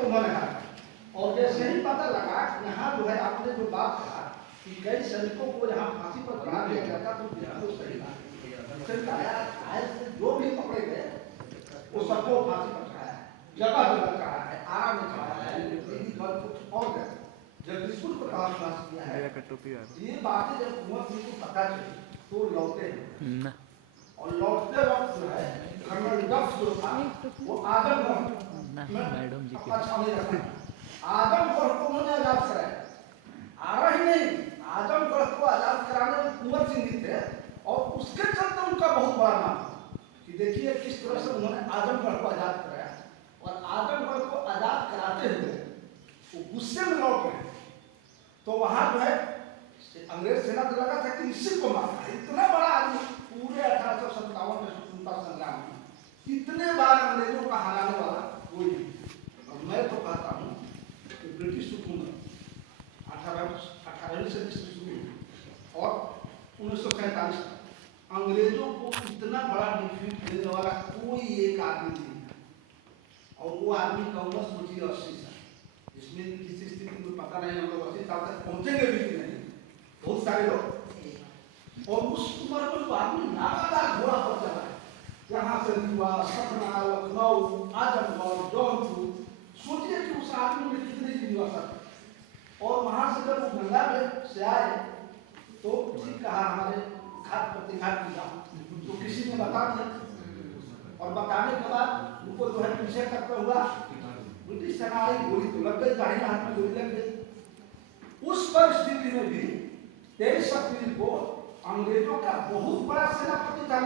को उन्होंने कहा। और जैसे ही पता लगा कि यहाँ जो है आपने जो बात कहा कि कई सैनिकों को यहाँ फांसी पर चढ़ा दिया जाता तो बिल्कुल सही बात। जो भी पकड़े गए वो सबको फांसी पर चढ़ाया है, जगह जगह चढ़ाया है, आराम में चढ़ाया है और जगदीशपुर को कहा फांस किया है। ये बातें जब कुंवर सिंह को पता चली तो लौटे हैं और लौटते वक्त जो है कर्नल डफ जो था वो आजमगढ़ मैडम जी के आजमगढ़ को उन्होंने आजाद कराया। आरा ही नहीं, आजमगढ़ को आजाद कराने में कुंवर सिंह ही थे और उसके चलते उनका बहुत बड़ा नाम कि देखिए किस तरह से उन्होंने आजमगढ़ को आजाद कराया। और आजमगढ़ को आजाद कराते हुए वो गुस्से में लौट गए तो वहां जो है अंग्रेज सेना को लगा था कि इसी को मारना है। इतना बड़ा आदमी पूरे 1857 में स्वतंत्रता संग्राम में इतने बार अंग्रेजों का हराने वाला कोई नहीं। और मैं तो कहता हूँ कि ब्रिटिश हुकूमत 18वीं सदी से शुरू हुई और 1947 अंग्रेजों को इतना बड़ा डिफीट देने वाला कोई एक आदमी नहीं। और वो आदमी कांग्रेस सोचिए 80 साल, जिसमें किसी स्थिति में पता नहीं हम लोग 80 साल तक पहुंचेंगे भी कि नहीं, बहुत सारे लोग। और उस उम्र में जो आदमी लगातार घोड़ा पर चला है, यहाँ से रीवा, सतना, लखनऊ, आजमगढ़, जौनपुर, सोचिए कि उस आदमी में कितनी जिज्ञासा थी। और वहां से जब वो गंगा में से आए तो ठीक कहा हमारे घाट प्रतिघाट की बात तो किसी ने बता दिया और बताने के बाद उनको जो है पीछे करता हुआ ब्रिटिश सेना आई, गोली तो लग गई, दाहिने हाथ में गोली लग गई। उस परिस्थिति में भी 23 अप्रैल को अंग्रेजों का बहुत बड़ा सेनापति था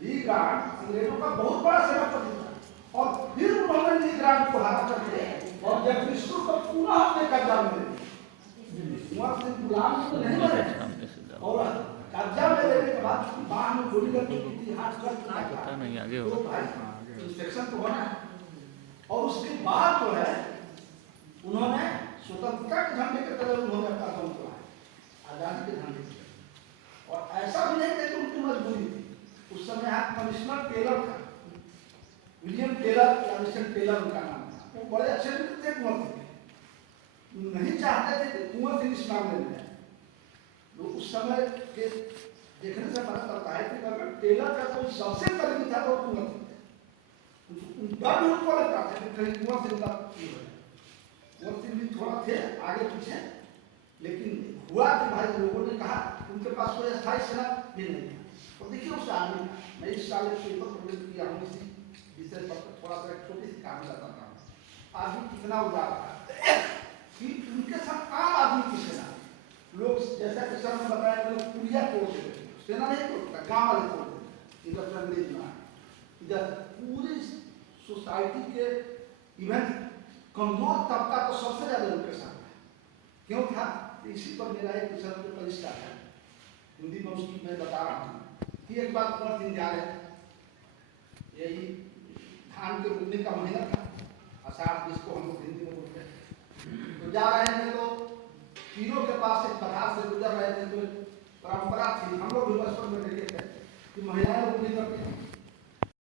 ली ग्रांट अंग्रेजों का बहुत बड़ा सेनापति था। और फिर उन्होंने ली ग्रांट को हरा करके और जगदीशपुर को पुनः अपने कब्जा में ले लिया। गुलाम तो नहीं बने और कब्जा में लेने के बाद बाहर में गोली लग गई, हाथ पता नहीं आगे होगा इंस्पेक्शन तो होना है। और उसके बाद जो है उन्होंने स्वतंत्रता के झंडे के तरह उन्होंने अपना काम किया, आजादी के झंडे के। और ऐसा भी नहीं था कि उनकी मजबूरी थी। उस समय यहाँ कमिश्नर टेलर था, विलियम टेलर या मिस्टर टेलर उनका नाम था। वो बड़े अच्छे मित्र थे कुंवर सिंह, नहीं चाहते थे कि कुंवर सिंह इस मामले में जाए। तो उस समय के देखने से पता चलता है कि अगर टेलर का कोई सबसे करीबी था तो कुंवर सिंह डर उनको लगता था कि कहीं कुंवर सिंह का कुंवर सिंह भी थोड़ा थे आगे पीछे, लेकिन हुआ कि भाई लोगों ने कहा उनके पास कोई अस्थायी सेना भी नहीं है। तो देखिए उस आदमी मैं इस साल एक पेपर पब्लिश किया हूँ इसी विषय पर, थोड़ा सा एक छोटी सी कहानी बताता हूँ। आदमी कितना उदार था कि उनके साथ आम आदमी की सेना लोग, जैसा कि सर ने बताया, लोग पुलिया तोड़ देते थे, सेना नहीं तोड़ता, गाँव वाले तोड़ देते इधर अंग्रेज में इधर पूरी सोसाइटी के इवेंट कमजोर तबका तो सबसे ज्यादा उनके साथ है। क्यों था? इसी पर मेरा एक विषय में परिष्कार है, हिंदी में उसकी मैं बता रहा हूँ कि एक बार कुंवर सिंह जा रहे थे, यही धान के रोपने का महीना था, आषाढ़ जिसको हम लोग हिंदी में बोलते हैं। तो जा रहे थे तो तीनों के पास एक पठार से गुजर रहे थे। तो परंपरा थी, हम लोग भी बचपन में देखे थे कि महिलाएं रोपनी करती थी